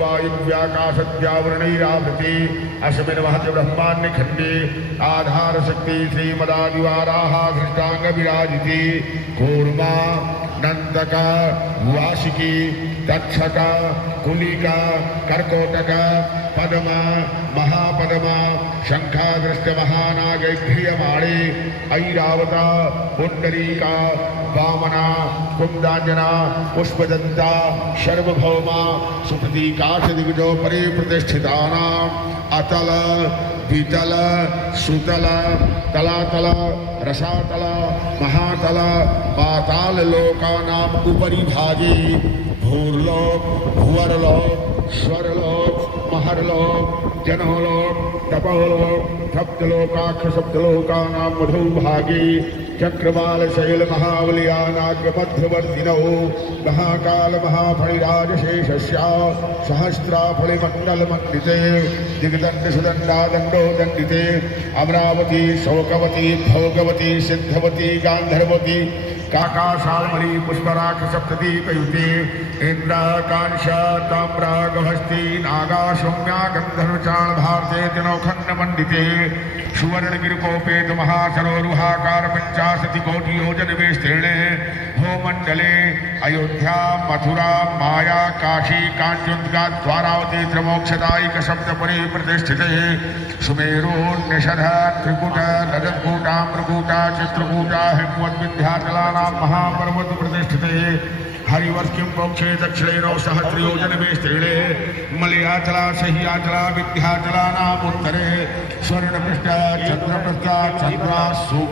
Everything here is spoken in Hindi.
वायुव्याकाशद्यावरणैरावृते अस्मिन् महति ब्रह्माण्डखण्डे आधारशक्ति श्रीमदादिवाराः धृष्टाङ्ग विराजिते कूर्मा नंदका वाशिकी तक्षका कुलिका कर्कोटका पद्मा महापद्मा शंखादृष्ट महानागैघ्रियमाणे ऐरावता पुंडरीका वामना कुंदांजना पुष्पदंता सर्वभौमा सुप्रतीकाशदिग्जोपरि प्रतिष्ठितानाम् अतल वितल सुतल तलातल रसातल महातल पाताल लोकानाम् उपरि भागे भूर्लोक भुवरलोक स्वरलोक महरलोक जनोलोक तपोलोक सप्तलोकाक्ष सप्तलोकानां मधु भागे चक्रवाल शैल महावलियानाग्रमध्यवर्तिनो महाकाल महाफणिराजशेषस्य सहस्राफणिमण्डलमण्डिते दिग्दण्ड सुदण्डादण्डो दण्डिते अमरावती शोकवती भोगवती सिद्धवती गान्धर्वती काकाशाल्मली पुष्पराख सप्तदीपयुते इंद्राकांश ताम्रागभस्ती नागा सौम्या गंधर्वचाण भारते तिनोखण्डमण्डिते सुवर्णगिरिकोपेत महासरोरुहाकार 50 कोटि योजन विस्तीर्णे भूमण्डले अयोध्या मथुरा माया काशी कांचुद्गा द्वारावती त्रिमोक्षदायिक सप्तपुरी प्रतिष्ठिते सुमेरु निषध त्रिकूट रजतकूटा मृकूटा चित्रकूटा हिमवद्विंध्याचलानां महापर्वत प्रतिष्ठिते हरिवर्षिं प्रोक्षे दक्षिणेनो सहस्रयोजन विस्तीर्णे मलयाचला सह्याचला विंध्याचलानाम् उत्तरे स्वर्णपृष्ठ चंद्रपृष्ठ चंद्रासु